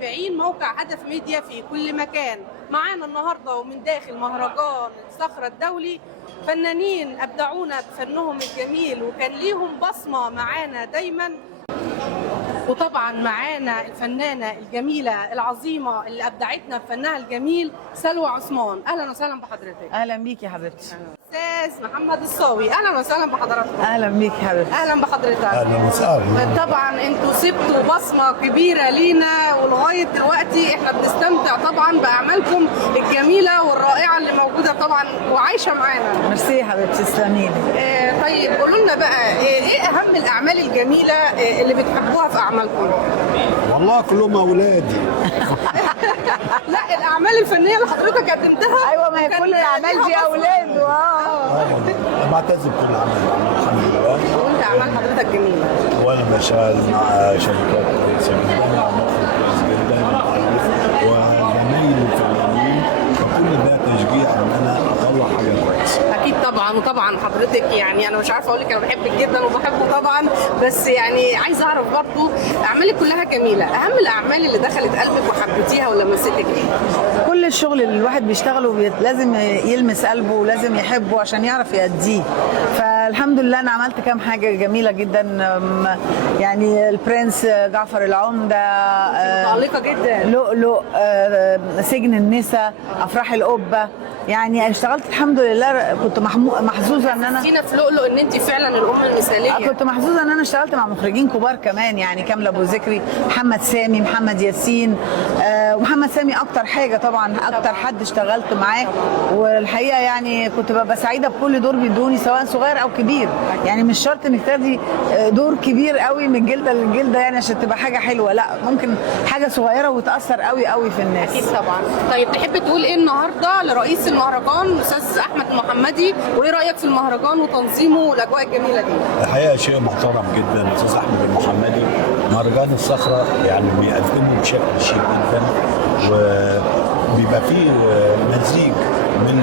متابعين موقع هدف ميديا في كل مكان. معانا النهارده ومن داخل مهرجان الصخرة الدولي فنانين أبدعونا بفنهم الجميل وكان ليهم بصمة معانا دايما. وطبعا معانا الفنانة الجميلة العظيمة اللي أبدعتنا بفنها الجميل سلوى عثمان. أهلا وسهلا بحضرتك. اهلا بيك يا حبيبتي. أستاذ محمد الصاوي أهلا وسهلا بحضراتكم. اهلا بيك يا حبيبتي. أهلا بحضرتك. اهلا وسهلا. طبعا انتوا سبتوا بصمة كبيرة لينا ولغاية دلوقتي احنا بنستمتع طبعا بأعمالكم الجميلة والرائعة اللي موجودة طبعا وعايشة معانا. ميرسي يا حبيبتي، تسلمي لي. طيب قولوا لنا بقى ايه أهم الأعمال الجميلة اللي بتحبوها في أعمالكم؟ والله كلهم اولادي. لا الأعمال الفنية اللي حضرتك قدمتها. ايوه، ما هي كل الاعمال دي اولاد. انا بعتز بكل عمل الحمد لله. وانت أعمال حضرتك جميلة. وانا بشتغل مع شركات كويسه جدا، مع مخرج كويس جدا، وزمايلي الفنانين، فكل ده تشجيع ان انا اطلع حاجه كويسه. اكيد طبعا. وطبعا حضرتك يعني انا مش عارفه اقول لك انا بحبك جدا وبحبه طبعا، بس يعني عايزه اعرف برضو اعمالك كلها جميله، اهم الاعمال اللي دخلت قلبك وحبيتيها ولمستك ايه؟ كل الشغل اللي الواحد بيشتغله لازم يلمس قلبه ولازم يحبه عشان يعرف يأديه. فالحمد لله انا عملت كام حاجه جميله جدا، يعني البرنس جعفر العمده، متعلقه جدا، لؤلؤ، سجن النساء، افراح القبه. يعني اشتغلت الحمد لله. كنت محظوظه ان انا في لؤلؤ ان انت فعلا الام المثاليه. كنت محظوظه ان انا اشتغلت مع مخرجين كبار كمان، يعني كامله ابو ذكري، محمد سامي، محمد ياسين. ومحمد سامي اكتر حاجه طبعا، اكتر حد اشتغلت معاه. والحقيقه يعني كنت ببقى سعيده بكل دور بيدوني سواء صغير او كبير، يعني مش شرط انك تاخدي دور كبير قوي من جلده للجلده يعني عشان تبقى حاجه حلوه، لا ممكن حاجه صغيره وتاثر قوي قوي في الناس. اكيد طبعا. طيب تحب تقول ايه النهارده لرئيس المهرجان الاستاذ احمد المحمدي، وايه رايك في المهرجان وتنظيمه والاجواء الجميله دي؟ الحقيقه شيء محترم جدا الاستاذ احمد المحمدي. مهرجان الصخره يعني بيقدمه بشكل شيك جدا، وبيبقى فيه مزيج من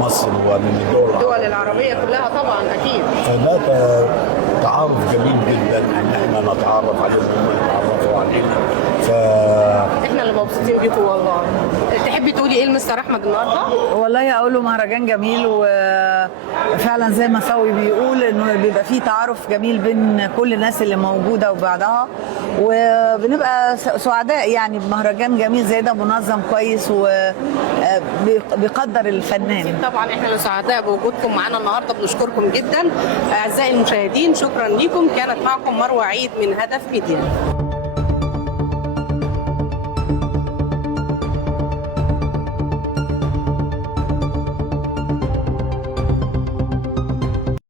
مصر ومن الدول العربيه كلها طبعا اكيد. فده تعارف جميل جدا ان احنا نتعرف عليهم وهم يتعرفوا علينا. احنا اللي مبسوطين بيكم والله. تحبي تقولي ايه لمستر احمد النهارده؟ والله اقول له مهرجان جميل، وفعلا زي ما صاوي بيقول انه بيبقى فيه تعارف جميل بين كل الناس اللي موجوده وبعضها، وبنبقى سعداء يعني بمهرجان جميل زي ده منظم كويس وبيقدر الفنان. طبعا احنا اللي سعداء بوجودكم معانا النهارده، بنشكركم جدا. اعزائي المشاهدين شكرا لكم. كانت معكم مروه عيد من هدف ميديا.